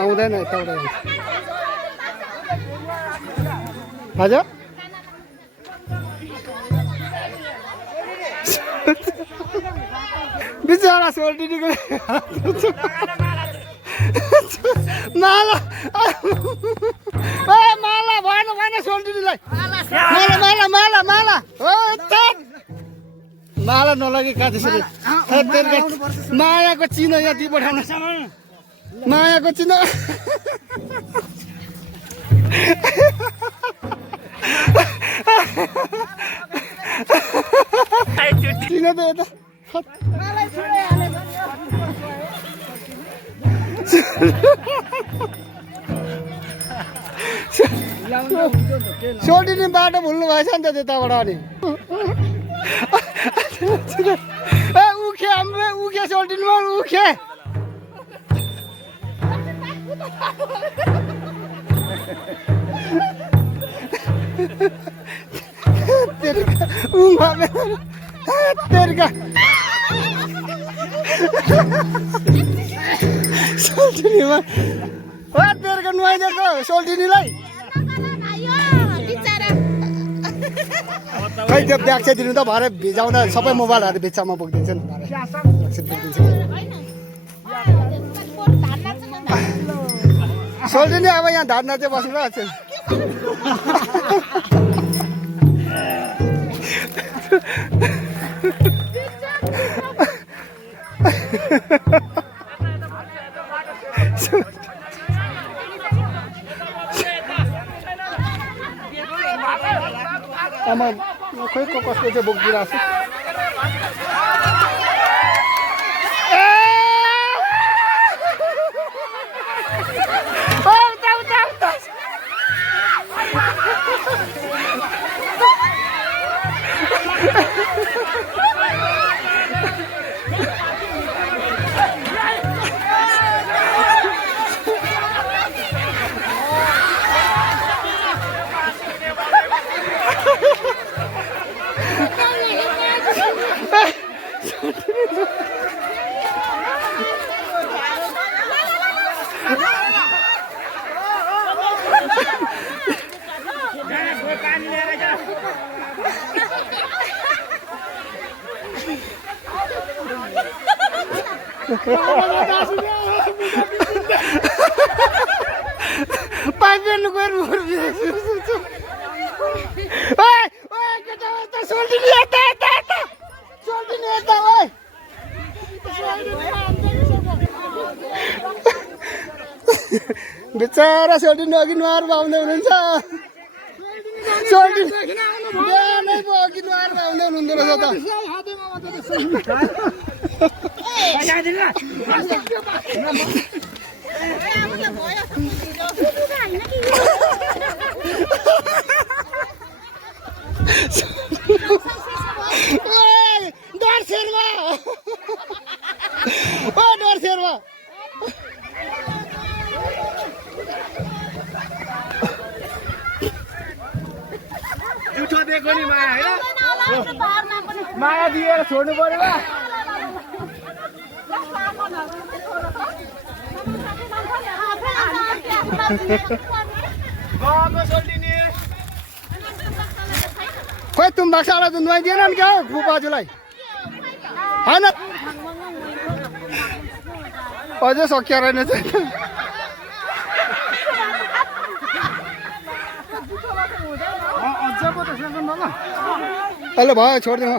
आउँदैन यताबाट हजुर बिचरा सोल्टिनीको माला माला भएन भएन सोल्टिनीलाई माला माला माला माला हो माला नलगे का त्यसरी मायाको चिनो यहाँ दिइ पठाउन मायाको चिनो चिनो त यता सोल्टिनी बाटो भुल्नु भएछ नि त त्यताबाट अनि उखे हाम्रो उखे सोल्टिनीमा उखे सोल्टिनीमा तेर्को नुहाइदिएको सोल्टिनीलाई खै त्यो ब्याग चाहिँ दिनु त भरे भिजाउँदा सबै मोबाइलहरू भित्तामा बोकिदिन्छ नि सोल्टिनी अब यहाँ धान चाहिँ बस्नु भएको छ आमा खोइ कसको चाहिँ बोकिदिरहेको छु पाइपेन गएर सोल्टिनी यता यता यता सोल्टिनी यता ओइ बिचरा सोल्टिनी अघि नुहाएर आउँदै हुनुहुन्छ सोल्टिनी बिहानै पो अघि नुहाएर आउँदै हुनुहुँदो रहेछ त डर शेरवा ओ डर शेरवा जुठो दिएको नि माया हैन माया दिएर छोड्नु पर्यो खोइ तुम बाक्सालाई त नुहाइदिएन नि क्या हो बाजुलाई होइन अझै सकिया रहेन अहिले भयो छोडिदिनु